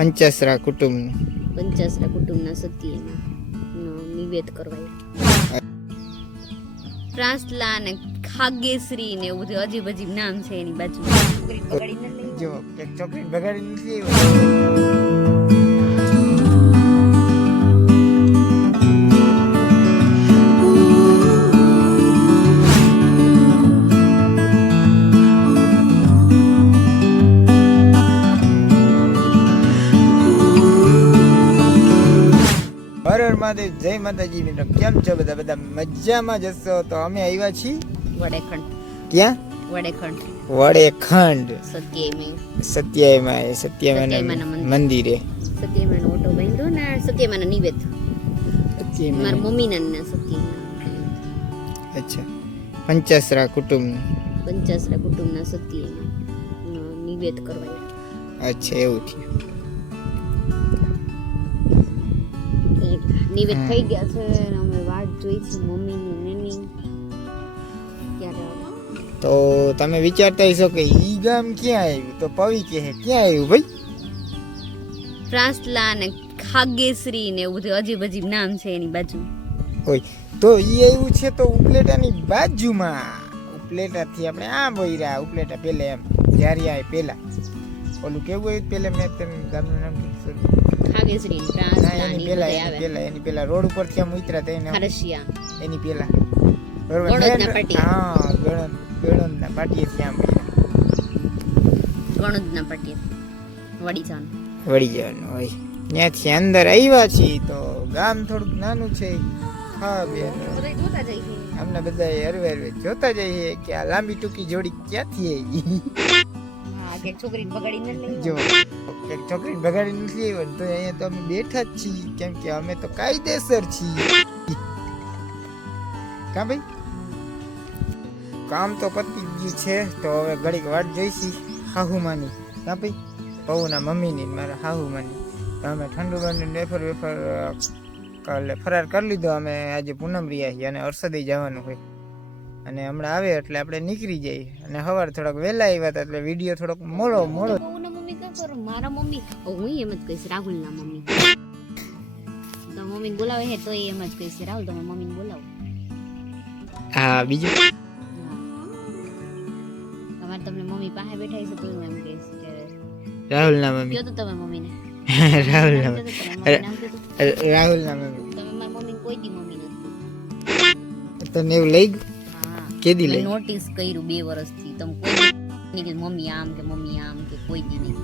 પંચાસરા કુટુંબ કુટુંબના સત્યમાં નિવેદ કરવાય. પ્રાસલા ને ખાગેશ્રી ને એવું બધું અજીબ અજીબ નામ છે એની બાજુ. જો એક છોકરી બગાડી નથી આવ્યો. હર હર મહાદેવ, જય માતાજી મિત્રો. કેમ છો બધા? બધા મજામાં જશો. તો અમે આવ્યા છીએ વડેખંડ. ક્યાં? વડેખંડ. વડેખંડ સત્યમાં સત્યમાં મંદિરે. સત્યમાં ઓટો બાંધ્યો ને સત્યમાં નિવેદ. મારા મમ્મીના ને સત્યમાં. અચ્છા, પંચાસરા કુટુંબના સત્યમાં નિવેદ કરવાય. અચ્છા, એવું થયું. નિવેદ થઈ ગયા છે અને અમે વાટ જોઈ છે મમ્મીની નેની ક્યારે. તો તમે વિચારતા હશો કે ઈ ગામ ક્યાં આવ્યું? તો પવિ કહે ક્યાં આવ્યું ભાઈ? પ્રાસલા ને ખાગેશ્રી ને એવું બધું અજીબ અજીબ નામ છે એની બાજુ. કોઈ તો ઈ આવ્યું છે તો ઉપલેટાની બાજુમાં. ઉપલેટાથી આપણે આ બોયરા ઉપલેટા પેલે એમ જ્યારે આ પેલા ઓલું કેવું આવ્યું પેલે મેં તેમ ગામનું નામ કીધું ખાગેશ્રી પ્રાસલા એની પેલા રોડ ઉપરથી આમ ઉતરા થઈને હરસિયા એની પેલા ગણોદના પાટી. હા, ગણોદના પાટીએ ત્યાં ગણોદના પાટી વડી જવાનું હોય. ત્યાંથી અંદર આવ્યા છીએ તો ગામ થોડુંક નાનું છે. હા બેન, અમને બધા હરવે જોતા જઈએ કે આ લાંબી ટૂંકી જોડી ક્યાંથી આવી. કે છોકરીને બગાડી ન જો એક છોકરીને બગાડી નથી આવ્યો ને તો અહીંયા તો અમે બેઠા જ છીએ, કેમ કે અમે તો કાયદેસર છીએ. કા ભાઈ? કામ તો પતી ગયું છે તો હવે ઘડીક વાટ જોઈશી હાહુમાની. કા ભાઈ? પૌના મમ્મીની મારા હાહુમાની. તો અમે ઠંડુ બંડુ વેફર કાલે ફરાર કરી લીધો. અમે આજે પૂનમ રહ્યા છીએ અને અરસદી જવાનું હોય અને હમણાં આવે એટલે આપણે નીકળી જઈએ. અને સવારે થોડોક વહેલા આવ્યા હતા એટલે વિડીયો થોડોક મોડો. મમ્મી કા કરો? મારા મમ્મી હું એમ જ કહીશ રાહુલના મમ્મી. તો મમ્મી બોલાવે હે તો એમ જ કહીશ રાહુલ તમે મમ્મીને બોલાવો. હા, બીજું તમારે તમને મમ્મી પાસે બેઠા છે તો હું એમ કહીશ કે રાહુલના મમ્મી. કયો તો તમે મમ્મીને રાહુલના મમ્મી. તમે મારા મમ્મીને કોઈ દી મમ્મી નથી. તને એવું લઈ ગયું? હા, કેદી લઈ? નોટિસ કર્યું 2 વર્ષથી તમે કોઈ દી કે મમ્મી આમ કે કોઈ દી નહીં.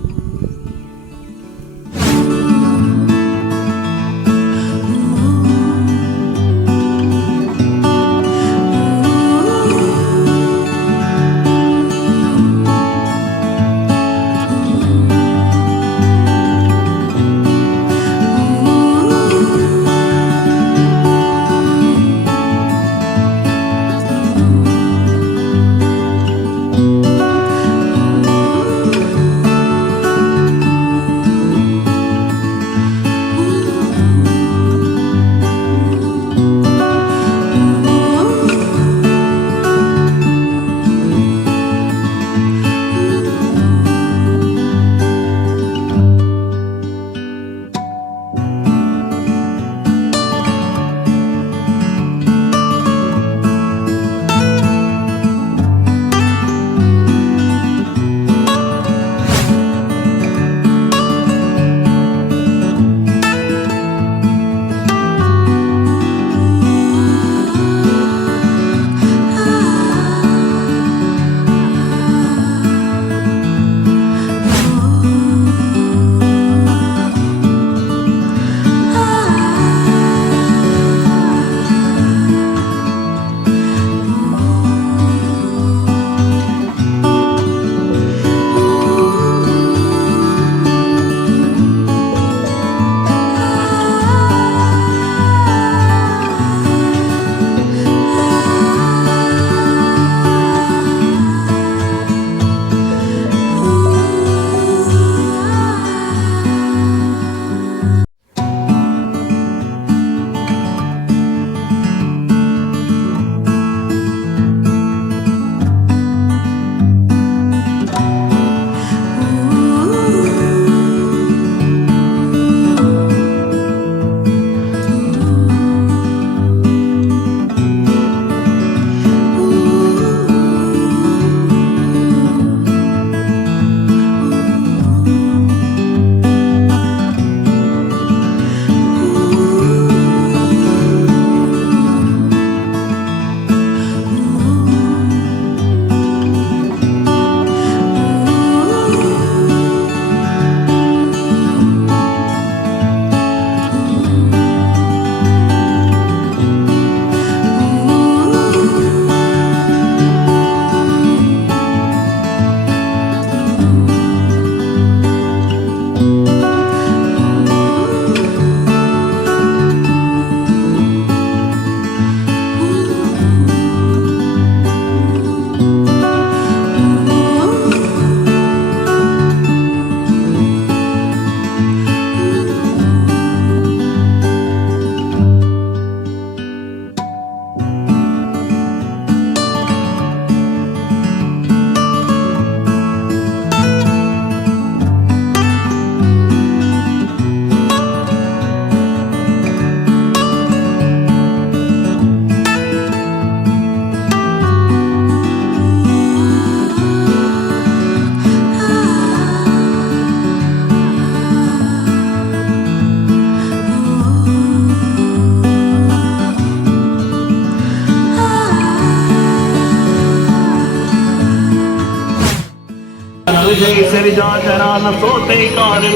जैसे विजा जरा न सोते कारण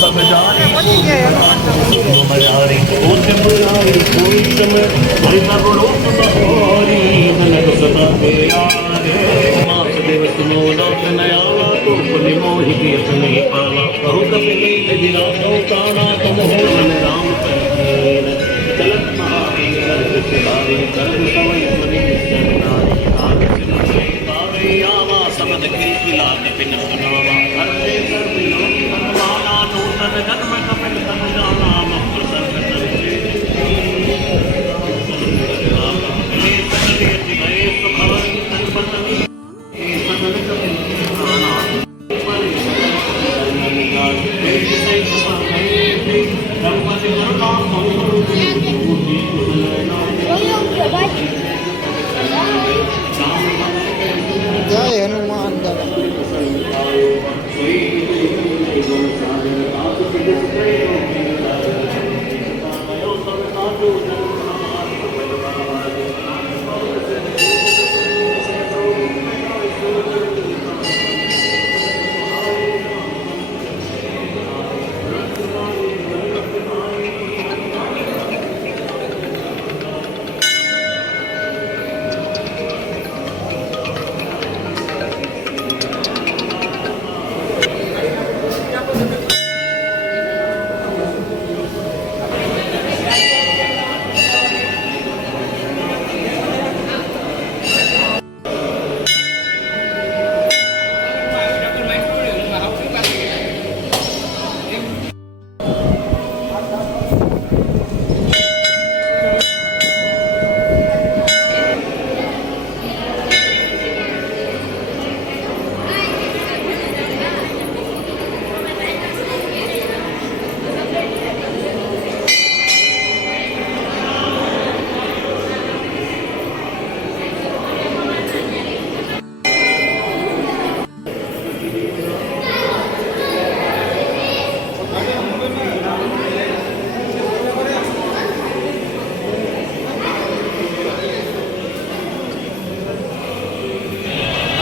सब जाने પહોંચી ગયા હનુમાનના મંદિરે. मजारी ओ त्रिपुरारी कोई समय कोई न रोक बहोरी ननक सदा के यारे मास दिवस मोलक नया तो पुनि मोहि के सने पाला कहु कपिले दिला तो काना तुम हो मन राम करीन चलत महावीर सिधारी कर्म समय मनि सरनारी आग कावे आवा समद की लाग पिन सुनावा हरे सर्व लोक मनमाना नूतन जन्म कपिल तन जाना मम प्रसन्न જય હનુમાન દાદા.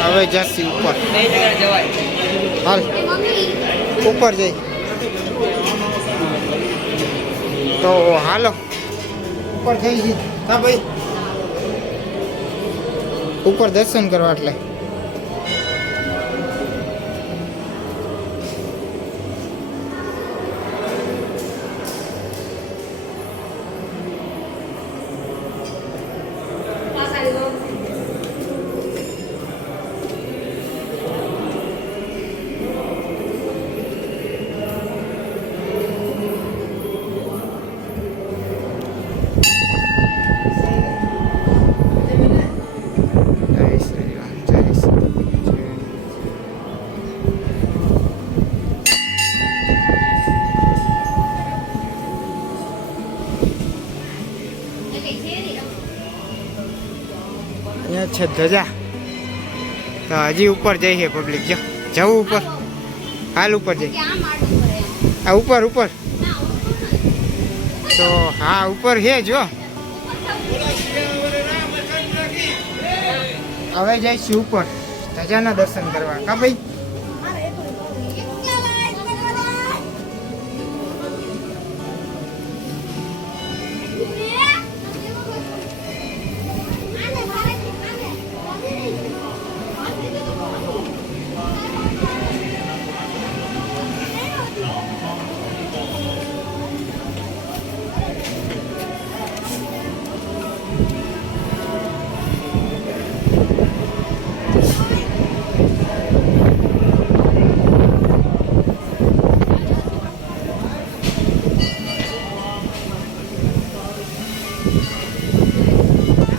હવે જશી ઉપર. હાલ ઉપર જઈ. તો હાલો ઉપર થઈ ગઈ. હા ભાઈ ઉપર દર્શન કરવા એટલે જય શ્રી રામ, જય શ્રી રામ. અહીંયા છે ધજા. તો હજી ઉપર જઈએ પબ્લિક. જો જવું ઉપર. હાલ ઉપર જઈ. આ ઉપર ઉપર તો હા ઉપર છે જો. હવે જઈશું ઉપર ધજાના દર્શન કરવા. કા ભાઈ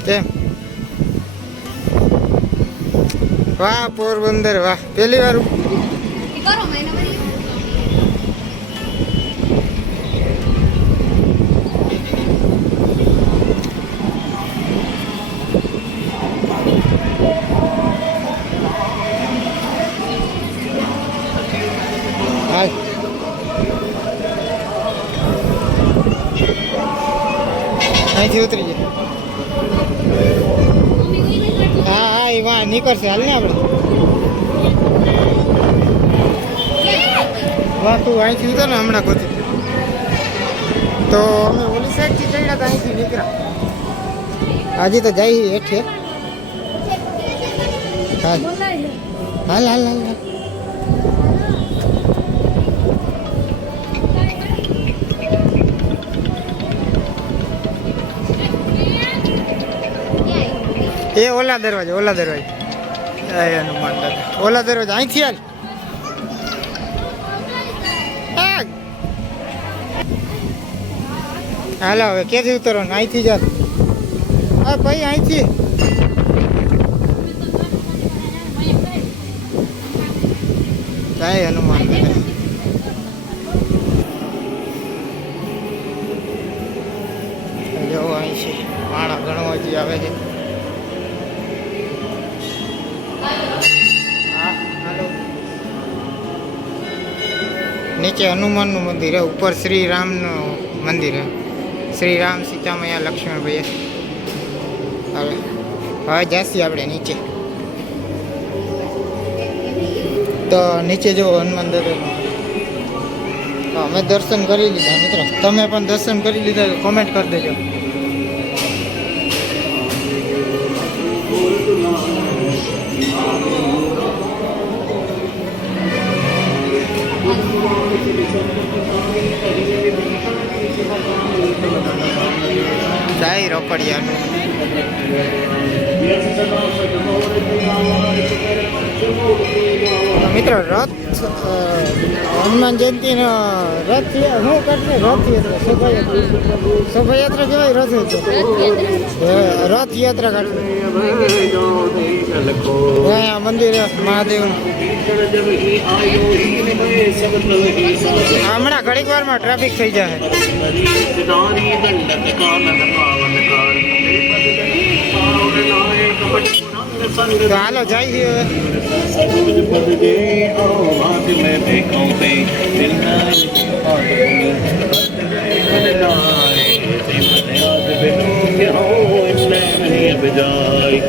કેમ? વાહ પોરબંદર વાહ. પહેલી વાર હાલ અહીંથી ઉતરી જાય. હા હા એ વાહ નીકળશે. હાલ ને આપણે વાહ તું અહીંથી ઉતર ને હમણાં ગોતી તો અમે ઓલી સાઈડથી ચડ્યા હતા અહીંથી નીકળ્યા હજી તો જાય હેઠે હાલ હાલ હાલ હાલ હાલ એ ઓલા દરવાજા એ હનુમાન દાદા ઓલા દરવાજા અહીંથી હાલ હાલો હવે ક્યાંથી ઉતરવાનું અહીંથી જ હા ભાઈ અહીંથી જાય હનુમાન દાદા જો અહીં છે માણા ઘણો હજી આવે છે નીચે હનુમાનનું મંદિર હે ઉપર શ્રી રામનું મંદિર હે શ્રી રામ સીતા મૈયા લક્ષ્મણ ભૈયા હવે જાસી આપણે નીચે તો નીચે જો હનુમાન દાદાનું અમે દર્શન કરી લીધા મિત્રો તમે પણ દર્શન કરી લીધા તો કોમેન્ટ કરી દેજો જાય રોકડિયાનું મિત્રો રથ હનુમાન જયંતિનો રથ શું કરશે રથયાત્રા શોભાયાત્રા કહેવાય રથયાત્રા કાઢશે અહીંયા મંદિર મહાદેવ હમણાં ઘડીક વારમાં ટ્રાફિક થઈ જાય તો હાલો જઈએ બજાય